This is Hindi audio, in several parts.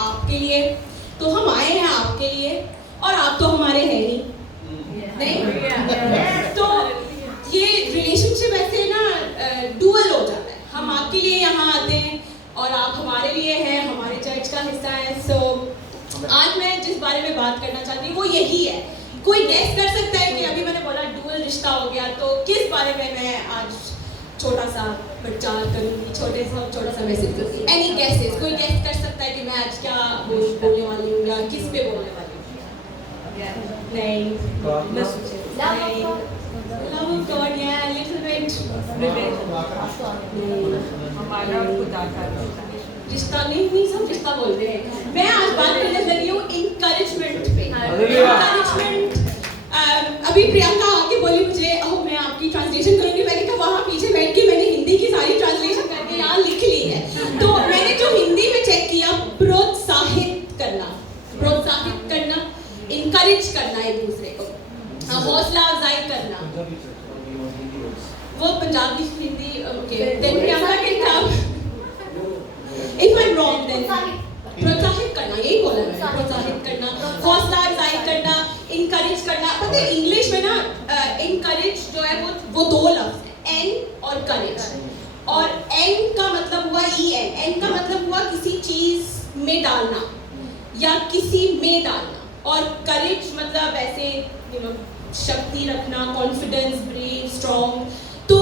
आपके लिए, तो हम आए हैं आपके लिए, और आप तो हमारे हैं ही नहीं। तो ये रिलेशनशिप ऐसे ना डुअल हो जाता है, हम आपके लिए यहाँ आते हैं और आप हमारे लिए हैं, हमारे चर्च का हिस्सा है। सो आज मैं जिस बारे में बात करना चाहती हूँ वो यही है। कोई गैस कर सकता है कि अभी मैंने बोला डुअल रिश्ता हो गया, तो किस बारे में मैं आज छोटा सा प्रचार करूँगी, छोटा सा मैसेज करूँगी? Any guesses? कोई गैस कर सकता है कि मैं आज क्या बोलने वाली हूँ या किस पे बोलने वाली हूँ? नहीं, love of God, yeah, little bit. हमारा और खुदा का रिश्ता नहीं सब रिश्ता बोल रहे हैं। मैं आज बात करने लगी हूँ इनकरेजमेंट पे। इनकरेजमेंट, अभी प्रियंका आके बोली मुझे, ओह मैं आपकी ट्रांसलेशन करूँगी। मैंने कहा वहाँ पीछे बैठ के मैंने हिंदी की सारी ट्रांसलेशन करके यहाँ लिख ली है। तो मैंने जो हिंदी में चेक किया, प्रोत्साहित करना, इनकरेज करना एक दूसरे को, हौसला अफजाई करना। वो पंजाबी हिंदी ओके, देन प्रियंका के नाम if I am wrong then प्रोत्साहित करना, यही बोला मैंने, प्रोत्साहित करना, हौसला अफजाई करना, इनकरेज करना। पता है इंग्लिश में ना इनकरेज जो है वो दो लफ्ज है, एन और करेज। और एन का मतलब हुआ एन का मतलब हुआ किसी चीज में डालना या किसी में डालना, और करेज मतलब ऐसे शक्ति रखना, कॉन्फिडेंस, ब्रेव, स्ट्रॉन्ग। तो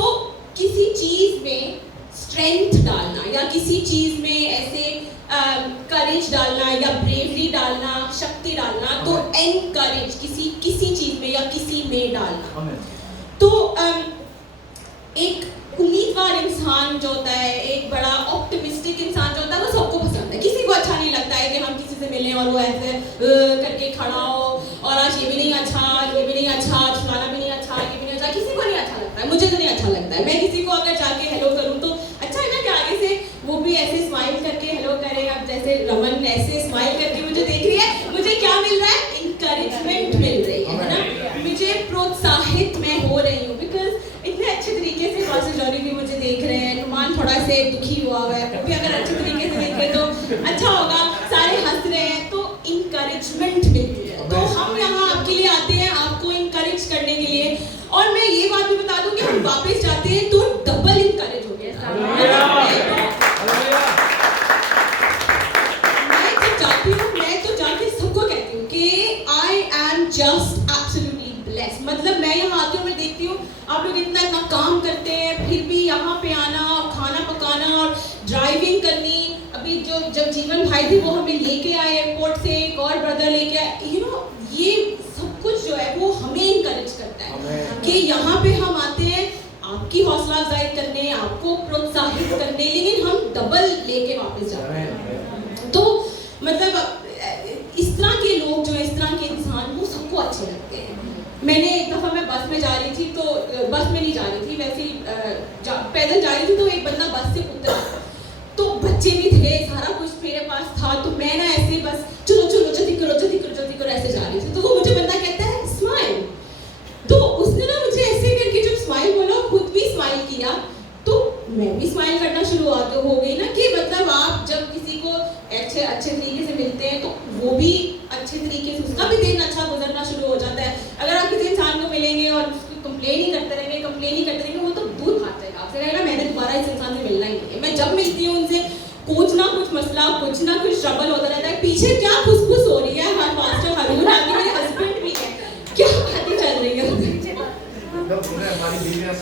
किसी चीज में स्ट्रेंथ डालना या किसी चीज में ऐसे करेज डालना या ब्रेवरी डालना, शक्ति डालना, तो एनकरेज किसी चीज में या किसी में डालना। तो एक उम्मीदवार इंसान जो होता है, एक बड़ा ऑप्टिमिस्टिक इंसान जो होता है, वो सबको पसंद है। किसी को अच्छा नहीं लगता है कि हम किसी से मिलें और वो ऐसे करके खड़ा हो और आज ये भी नहीं अच्छा, ये भी नहीं अच्छा, फलाना भी नहीं अच्छा, ये भी नहीं अच्छा। किसी को नहीं अच्छा लगता है, मुझे तो नहीं अच्छा लगता है। मैं किसी को अगर जाके हेलो करूँ तो अच्छा है ना कि आगे से वो भी ऐसे स्माइल करके हेलो करे। अब जैसे रमन ऐसे स्माइल करके मुझे देख रही है, मुझे क्या मिल रहा है? इनकरेजमेंट मिल रही है ना, मुझे प्रोत्साहित मैं हो रही हूँ। बिकॉज इतने अच्छे तरीके से पास्टर जॉनी भी मुझे देख रहे हैं, नुमान थोड़ा से दुखी हुआ है, वो भी अगर अच्छे तरीके से देखे तो अच्छा होगा, सारे हंस रहे हैं, तो इनकरेजमेंट मिलती है। तो हम यहाँ आपके लिए आते हैं, आपको इनकरेज करने के लिए। और मैं ये बात भी बता दूं कि हम वापस जाते हैं तो डबल इनकरेज हो गया। मैं तो जाके सबको कहती हूँ कि I am just absolutely blessed. मतलब मैं यहाँ आती हूँ, मैं देखती हूँ आप लोग इतना काम करते हैं, फिर भी यहाँ पे आना, खाना पकाना और ड्राइविंग करनी। अभी जब जीवन भाई थे वो हमें लेके आए एयरपोर्ट से, एक और ब्रदर लेके आए। ये सब कुछ जो है वो हमें इनकरेज करता है कि यहाँ पे हम आते हैं आपकी हौसला अफजाई करने, आपको प्रोत्साहित करने, लेकिन हम डबल लेके वापस जाते हैं। तो मतलब इस तरह के लोग जो, इस तरह के इंसान, वो सबको अच्छे लगते हैं। मैंने एक दफ़ा मैं बस में जा रही थी, तो बस में नहीं जा रही थी, वैसे ही पैदल जा रही थी, तो एक बंदा बस से उतरा, तो बच्चे भी थे, सारा कुछ मेरे पास था। तो मैं ना ऐसे बस चलो जल्दी करो ऐसे जा रही थी। तो वो मुझे बंदा कहता है स्माइल। तो उसने ना मुझे ऐसे करके जब स्माइल बोला, खुद भी स्माइल किया, तो मैं भी स्माइल करना शुरू हो गई ना। कि मतलब आप जब किसी को अच्छे तरीके से मिलते हैं तो वो भी अच्छे तरीके से, उसका भी दिन अच्छा गुजरना शुरू हो जाता है। अगर आप किसी इंसान को मिलेंगे और उसको कंप्लेन ही करते रहेंगे, वो तो दूर भाग जाएगा आपसे, कहेगा मैंने दोबारा इस इंसान से मिलना ही नहीं है। मैं जब मिलती हूँ उनसे, कुछ ना कुछ मसला, कुछ ना कुछ ट्रबल होता रहता है। पीछे क्या फुसफुस हो रही है, हमारे पास्टर हरून आदमी मेरे हस्बैंड भी है, क्या बातें चल रही है? हमारी बीवियां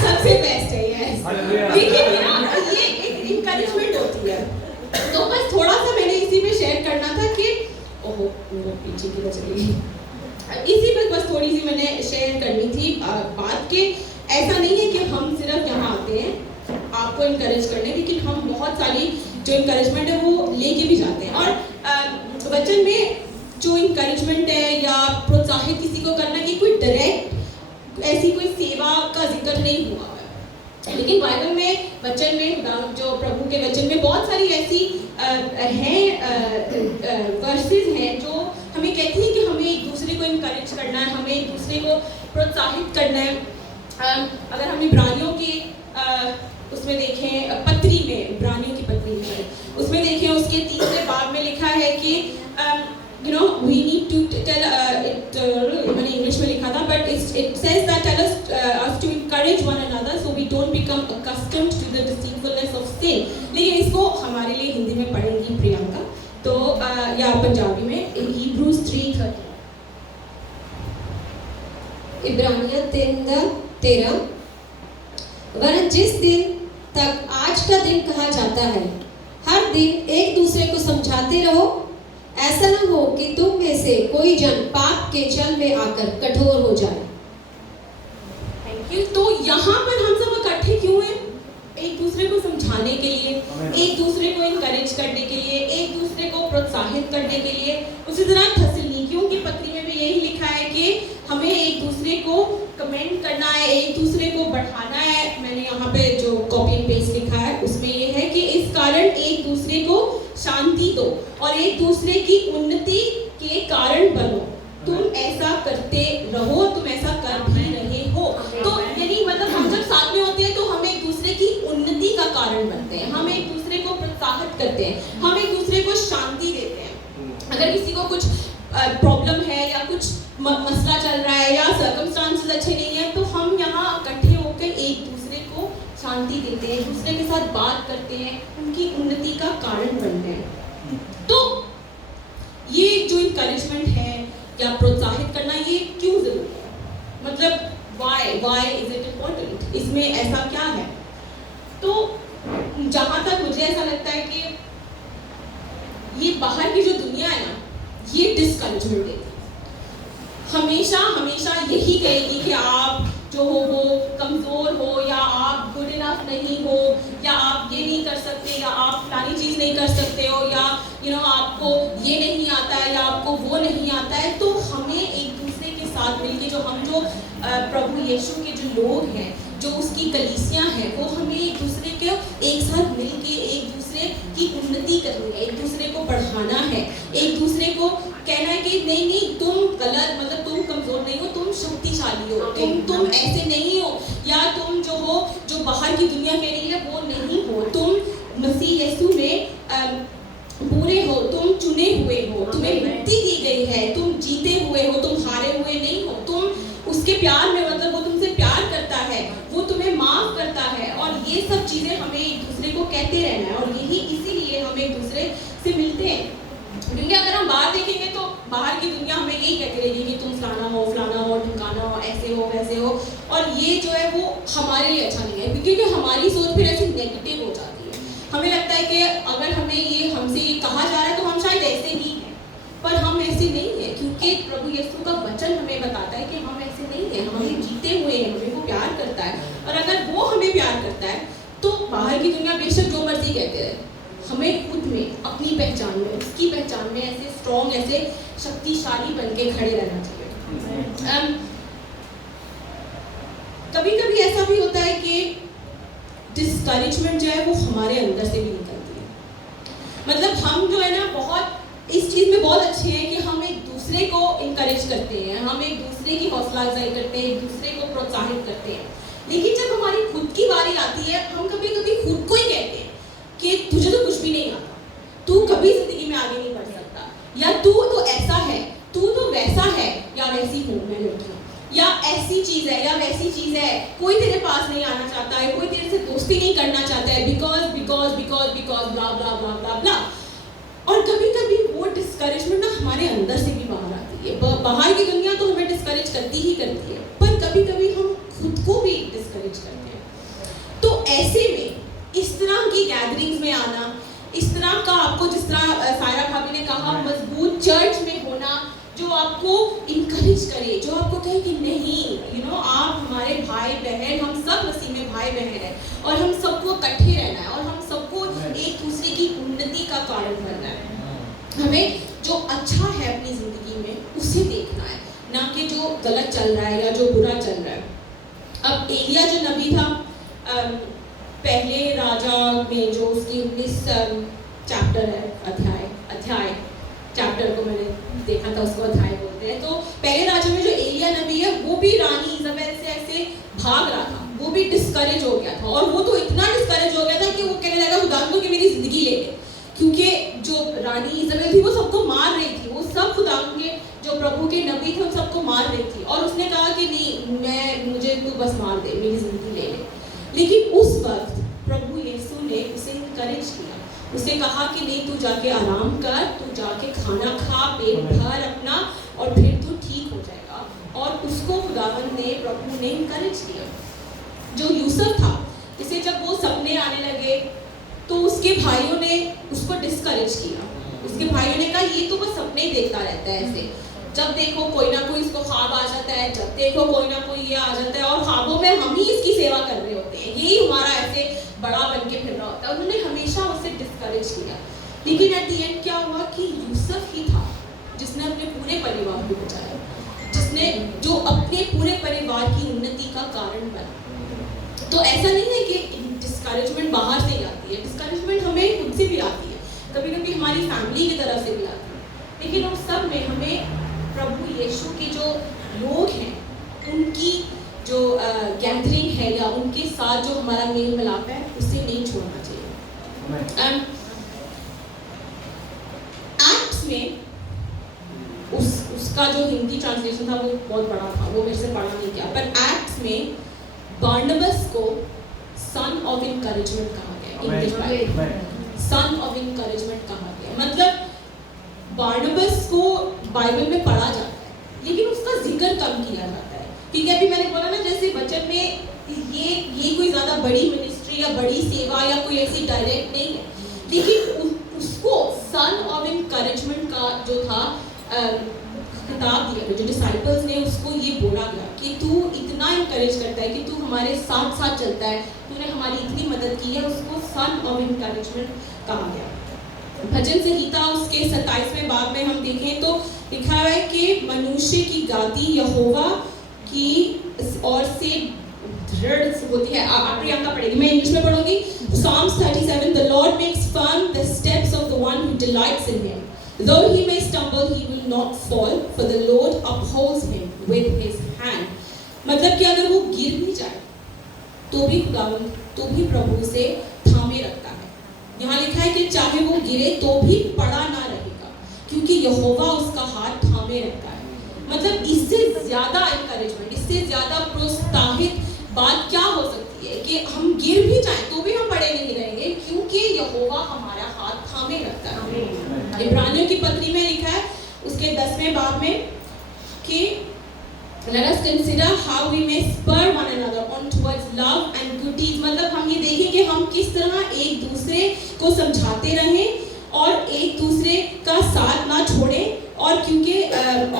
सबसे बेस्ट है। लेकिन ये एक इनकरेजमेंट होती है। तो बस थोड़ा सा मैंने इसी में शेयर करना था कि ओहो मेरा पीछे की चली गई। इसी पर बस थोड़ी सी मैंने शेयर करनी थी बात के। ऐसा नहीं है कि हम सिर्फ यहाँ आते हैं आपको इनकरेज करने, लेकिन हम बहुत सारी जो इनकरेजमेंट है वो लेके भी जाते हैं। और वचन में जो इनकरेजमेंट है या प्रोत्साहित किसी को करना की कोई डायरेक्ट ऐसी कोई सेवा का जिक्र नहीं हुआ है, लेकिन बाइबल में वचन में जो प्रभु के वचन में बहुत सारी ऐसी वर्सेस हैं जो हमें कहती हैं कि हमें एक दूसरे को इनकरेज करना है, हमें एक दूसरे को प्रोत्साहित करना है। अगर हम इब्रानियों के उसमें देखें, पत्री में, इब्रानियों की पत्री में उसमें उसमें देखें उसके तीसरे बाब में लिखा है कि you know we need to tell it मैंने इंग्लिश में लिखा था but it says that tell us to encourage one another so we don't become accustomed to the deceitfulness of sin. लेकिन इसको हमारे लिए हिंदी में पढ़ेंगी प्रियंका तो या पंजाबी में Hebrews 3:13 इब्रानियत 3:13 वरन जिस दिन तक आज का दिन कहा जाता है हर दिन एक दूसरे को समझाते रहो ऐसा न हो कि तुम में से कोई जन पाप के चल में आकर कठोर हो जाए. Thank you. तो यहाँ पर हम सब इकट्ठे क्यों हैं? एक दूसरे को समझाने के लिए, एक दूसरे को इनकरेज करने के लिए, एक दूसरे को प्रोत्साहित करने के लिए. उसी तरह थस्सलुनीकियों की पत्री में भी यही लिखा है कि हमें एक दूसरे को कमेंट करना है, एक दूसरे को बढ़ाना है. मैंने यहाँ पे जो कॉपी एंड पेस्ट लिखा है उसमें ये है कि इस कारण एक दूसरे को शांति दो और एक दूसरे की उन्नति के कारण बनो. तुम ऐसा करते रहो, तुम ऐसा कर भी रहे हो. तो यानी मतलब हम जब साथ में होते हैं तो हम एक दूसरे की उन्नति का कारण बनते हैं, हम एक दूसरे को प्रोत्साहित करते हैं, हम एक दूसरे को शांति देते हैं. अगर किसी को कुछ प्रॉब्लम है या कुछ मसला चल रहा है या सर्कमस्टांसेस अच्छे नहीं है तो हम यहाँ इकट्ठे होकर एक दूसरे को शांति देते हैं, एक दूसरे के साथ बात करते हैं, उनकी उन्नति का कारण बनते हैं. तो ये जो इनकरेजमेंट है या प्रोत्साहित करना ये क्यों जरूरी है? मतलब why is it important? इसमें ऐसा क्या है? तो जहाँ तक मुझे ऐसा लगता है कि ये बाहर की जो दुनिया है ना ये डिस्करेजमेंट देती है. हमेशा यही कहेगी कि आप जो हो वो कमज़ोर हो या आप गुड इनफ नहीं हो या आप ये नहीं कर सकते या आप फलानी चीज़ नहीं कर सकते हो या आपको ये नहीं आता है या आपको वो नहीं आता है. तो हमें एक दूसरे के साथ मिलके जो हम जो प्रभु यीशु के जो लोग हैं जो उसकी कलीसियाँ हैं वो हमें एक दूसरे के एक साथ मिलके एक दूसरे की उन्नति करनी है, एक दूसरे को बढ़ाना है, एक दूसरे को कहना है कि नहीं तुम गलत मतलब तुम कमज़ोर नहीं हो, तुम शक्तिशाली हो, तुम ऐसे नहीं हो या तुम जो हो जो बाहर की दुनिया कह रही है वो नहीं हो, तुम मसीह यीशु में पूरे हो, तुम चुने हुए हो, तुम्हें मुक्ति दी गई है, तुम जीते हुए हो, तुम हारे हुए नहीं हो, तुम उसके प्यार में मतलब वो तुमसे प्यार करता है, वो तुम्हें माफ करता है. और ये सब चीज़ें हमें एक दूसरे को कहते रहना है और यही इसीलिए हम एक दूसरे से मिलते हैं. क्योंकि अगर हम बाहर देखेंगे तो बाहर की दुनिया हमें यही कहती रहेगी कि तुम फलाना हो ढिमकाना हो, ऐसे हो वैसे हो. और ये जो है वो हमारे लिए अच्छा नहीं है क्योंकि हमारी सोच फिर ऐसी नेगेटिव हो जाती है. हमें लगता है कि अगर हमसे ये कहा जा रहा है तो हम शायद ऐसे ही हैं, पर हम ऐसे नहीं हैं क्योंकि प्रभु यीशु का वचन हमें बताता है कि हम ऐसे नहीं हैं, हम हमें जीते हुए हैं, हमें वो प्यार करता है. और अगर वो हमें प्यार करता है तो बाहर की दुनिया बेशक जो मर्जी कहते रहे, हमें खुद में अपनी पहचान में उसकी पहचान में ऐसे स्ट्रॉन्ग ऐसे शक्तिशाली बन के खड़े रहना चाहिए. कभी कभी ऐसा भी होता है कि डिस्करेजमेंट जो है वो हमारे अंदर से भी निकलती है. मतलब हम जो है ना बहुत इस चीज़ में बहुत अच्छे हैं कि हम एक दूसरे को इनकरेज करते हैं, हम एक दूसरे की हौसला अफजाई करते हैं, एक दूसरे को प्रोत्साहित करते हैं. लेकिन जब हमारी खुद की बारी आती है हम कभी कभी खुद को ही कहते हैं कि तुझे तो कुछ भी नहीं आता, तू कभी जिंदगी में आगे नहीं बढ़ सकता, या तू तो ऐसा है, तू तो वैसा है, या वैसी हूँ मैं लड़की, या ऐसी चीज़ है या वैसी चीज़ है, कोई तेरे पास नहीं आना चाहता है, कोई तेरे से दोस्ती नहीं करना चाहता है बिकॉज ब्ला ब्ला ब्ला ब्ला ब्ला. और कभी कभी वो डिस्करेजमेंट ना हमारे अंदर से भी बाहर आती है. बाहर की दुनिया तो हमें डिस्करेज करती ही करती है, पर कभी कभी हम खुद को भी डिस्करेज करते हैं. तो ऐसे में इस तरह की गैदरिंग्स में आना, इस तरह का आपको जिस तरह सायरा भाभी ने कहा मजबूत चर्च में होना जो आपको इनकरेज करे, जो आपको कहे कि नहीं आप हमारे भाई बहन, हम सब मसीह में भाई बहन हैं और हम सबको इकट्ठे रहना है और हम सबको एक दूसरे की उन्नति का कारण बनना है. हमें जो अच्छा है अपनी ज़िंदगी में उसे देखना है, ना कि जो गलत चल रहा है या जो बुरा चल रहा है. अब एलिया जो नबी था पहले राजा में जो उसकी 19 चैप्टर है अध्याय चैप्टर को मैंने देखा था, उसको अध्याय बोलते हैं. तो पहले राजा में जो एलिया नबी है वो भी रानी इज़ाबेल से ऐसे भाग रहा था, वो भी डिस्करेज हो गया था. और वो तो इतना डिस्करेज हो गया था कि वो कहने लगा खुदा को कि मेरी ज़िंदगी ले ले, क्योंकि जो रानी इज़ाबेल थी वो सबको मार रही थी, वो सब खुदा के जो प्रभु के नबी थे उन सबको मार रही थी, और उसने कहा कि नहीं, मुझे तू बस मार दे, मेरी जिंदगी ले ले। लेकिन उस वक्त प्रभु यीशु ने उसे इनकरेज किया, उसे कहा कि नहीं, तू जाके आराम कर, तू जाके खाना खा, पेट भर अपना, और फिर तू ठीक हो जाएगा। और उसको खुदावंद ने, प्रभु ने इनकरेज किया। जो यूसुफ था, इसे जब वो सपने आने लगे तो उसके भाइयों ने उसको डिस्करेज किया। उसके भाइयों ने कहा ये तो बस सपने ही देखता रहता है, ऐसे जब देखो कोई ना कोई इसको ख्वाब आ जाता है, जब देखो कोई ना कोई ये आ जाता है, और ख्वाबों में हम ही इसकी सेवा कर रहे होते हैं, यही हमारा ऐसे बड़ा बन के फिर रहा होता है। उन्होंने हमेशा उसे डिस्करेज किया। लेकिन एट द एंड क्या हुआ कि यूसुफ ही था जिसने अपने पूरे परिवार को बचाया, जिसने जो अपने पूरे परिवार की उन्नति का कारण बना। तो ऐसा नहीं है कि डिस्करेजमेंट बाहर से ही आती है, डिस्करेजमेंट हमें खुद से भी आती है, कभी कभी हमारी फैमिली की तरफ से भी आती है। लेकिन उस सब में हमें प्रभु यीशु के जो लोग हैं उनकी जो गैदरिंग है या उनके साथ जो हमारा मेल मिलाप है उसे नहीं छोड़ना चाहिए। एक्ट्स में उसका जो हिंदी ट्रांसलेशन था वो बहुत बड़ा था, वो मेरे से पढ़ा नहीं गया, पर एक्ट्स में बारनबास को सन ऑफ इनकरेजमेंट कहा गया, इंग्लिश में सन ऑफ इनकरेजमेंट कहा गया। मतलब बारनबास को बाइबल में पढ़ा जाता है लेकिन उसका जिक्र कम किया जाता है, ठीक है। अभी मैंने बोला ना, जैसे वचन में ये कोई ज़्यादा बड़ी मिनिस्ट्री या बड़ी सेवा या कोई ऐसी डायरेक्ट नहीं है, लेकिन उसको सन ऑफ इनकरेजमेंट का जो था खिताब दिया गया, जो डिसाइपल्स ने उसको ये बोला गया कि तू इतना इनकरेज करता है, कि तू हमारे साथ साथ चलता है, तूने हमारी इतनी मदद की है, उसको सन ऑफ इनकरेजमेंट कहा गया। भजन संहिता उसके 27वें बाब में हम देखें तो लिखा है कि मनुष्य की गादी यहोवा की ओर से दृढ़ होती है। आप प्रियंका पढ़ेगी, मैं इंग्लिश में पढ़ूंगी। Psalms 37, the Lord makes firm the steps of the one who delights in him. Though he may stumble, he will not fall, for the Lord upholds him with his hand. मतलब कि अगर वो गिर भी जाए तो भी खुदावंद, तो भी प्रभु उसे थामे रखता है। यहाँ लिखा है कि चाहे वो गिरे तो भी पड़ा ना रहेगा, क्योंकि यहोवा उसका हाथ थामे रखता है। मतलब इससे ज्यादा एनकरेजमेंट, इससे ज्यादा प्रोत्साहित बात क्या हो सकती है कि हम गिर भी जाएं तो भी हम पड़े नहीं रहेंगे, क्योंकि यहोवा हमारा हाथ थामे रखता है। इब्रानियों की पत्री में लिखा है उसके 10वें बाब में कि let us consider how we may spur one another on towards love and good deeds। मतलब हम ये देखें कि हम किस तरह एक दूसरे को समझाते रहें और एक दूसरे का साथ ना छोड़ें, और क्योंकि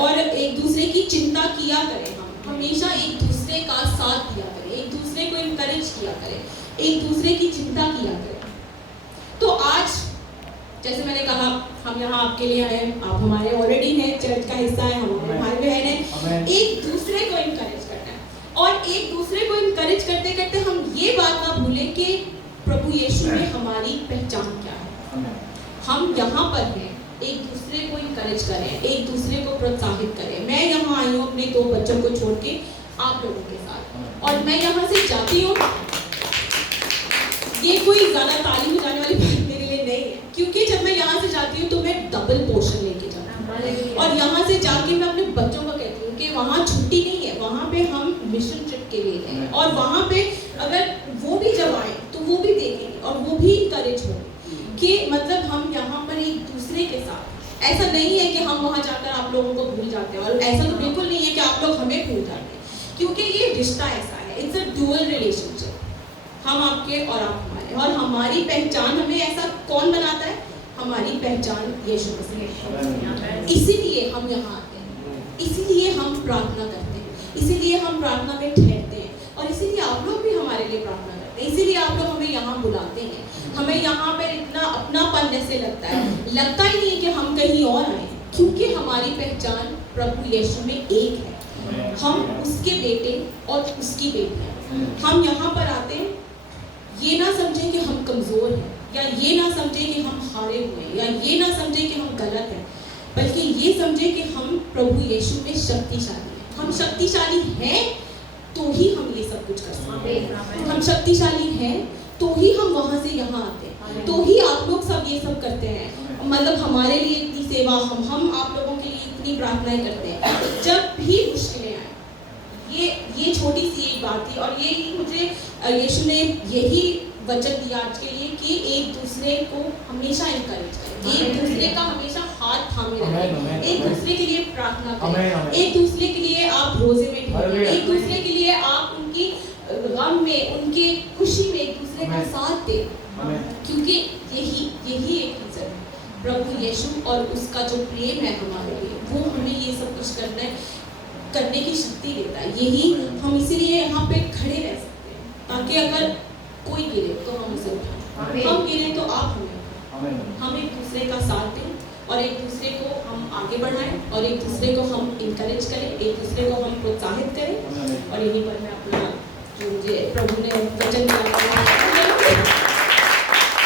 और एक दूसरे की चिंता किया करें। हम हमेशा एक दूसरे का साथ दिया करें, एक दूसरे को इनकरेज किया करें, एक दूसरे की चिंता किया करें। तो आज जैसे मैंने कहा, हम यहाँ आपके लिए आए, आप हमारे ऑलरेडी हैं, चर्च का हिस्सा है, हमारे भाई बहन हैं। एक दूसरे को इनकरेज करना है, और एक दूसरे को इनकरेज करते करते हम ये बात ना भूलें कि प्रभु यीशु में हमारी पहचान क्या है। हम यहाँ पर हैं, एक दूसरे को इनकरेज करें, एक दूसरे को प्रोत्साहित करें। मैं यहाँ आई हूँ अपने 2 बच्चों को छोड़ के आप लोगों के साथ, और मैं यहाँ से जाती हूँ, ये कोई ज़्यादा ताली बजाने वाली बात मेरे लिए नहीं है, क्योंकि जब मैं यहाँ से जाती हूँ तो मैं डबल पोर्शन लेके जाती हूँ, और यहाँ से जाके मैं अपने बच्चों को कहती हूँ कि वहाँ छुट्टी नहीं है, वहाँ पे हम मिशन ट्रिप के लिए हैं, और वहाँ पे अगर वो भी जब आए तो वो भी देखेंगे और वो भी इनकरेज होंगे कि मतलब हम यहाँ पर एक दूसरे के साथ, ऐसा नहीं है कि हम वहाँ जाकर आप लोगों को भूल जाते हैं, और ऐसा तो बिल्कुल नहीं है कि आप लोग हमें भूल जाते हैं, क्योंकि ये रिश्ता ऐसा है, इट्स अ डुअल रिलेशनशिप, हम आपके और आप हमारे, और हमारी पहचान हमें ऐसा कौन बनाता है? हमारी पहचान यीशु मसीह। इसीलिए हम यहाँ आते हैं, इसीलिए हम प्रार्थना करते हैं, इसीलिए हम प्रार्थना में ठहरते हैं, और इसीलिए आप लोग भी हमारे लिए प्रार्थना करते हैं, इसीलिए आप लोग हमें यहाँ बुलाते हैं। हमें यहाँ पर इतना अपनापन जैसे लगता है, लगता ही नहीं है कि हम कहीं और आए, क्योंकि हमारी पहचान प्रभु यीशु में एक है। हम उसके बेटे और उसकी बेटी हैं। हम यहाँ पर आते हैं, ये ना समझें कि हम कमज़ोर हैं, या ये ना समझें कि हम हारे हुए हैं, या ये ना समझें कि हम गलत हैं, बल्कि ये समझें कि हम प्रभु यीशु में शक्तिशाली हैं। हम शक्तिशाली हैं तो ही हम ये सब कुछ कर सकते हैं। हम शक्तिशाली हैं तो ही हम वहाँ से यहाँ आते हैं, तो ही आप लोग सब ये सब करते हैं। मतलब हमारे लिए इतनी सेवा, हम आप लोगों के लिए इतनी प्रार्थनाएं करते हैं। जब भी मुश्किलें आए, ये छोटी सी एक बात थी, और यही मुझे यीशु ने यही वचन दिया आज के लिए कि एक दूसरे को हमेशा इनकरेज करें, एक दूसरे का हमेशा हाथ थामे रखें, एक दूसरे के लिए प्रार्थना करें, एक दूसरे के लिए आप रोजे में ढूंढें, एक दूसरे के लिए आप उनकी गम में, उनके खुशी में एक दूसरे का साथ दें, क्योंकि यही एक रीजन है। प्रभु यीशु और उसका जो प्रेम है हमारे लिए, वो हमें ये सब कुछ करने की शक्ति देता है। यही हम इसीलिए यहाँ पे खड़े रह सकते हैं, ताकि अगर कोई गिरे तो हम उसे उठाएं, हम गिरे तो आप हमें, हम एक दूसरे का साथ दें और एक दूसरे को हम आगे बढ़ाएं और एक दूसरे को हम इनकरेज करें, एक दूसरे को हम प्रोत्साहित करें। और यहीं पर मैं अपना जो मुझे प्रभु ने वचन दिया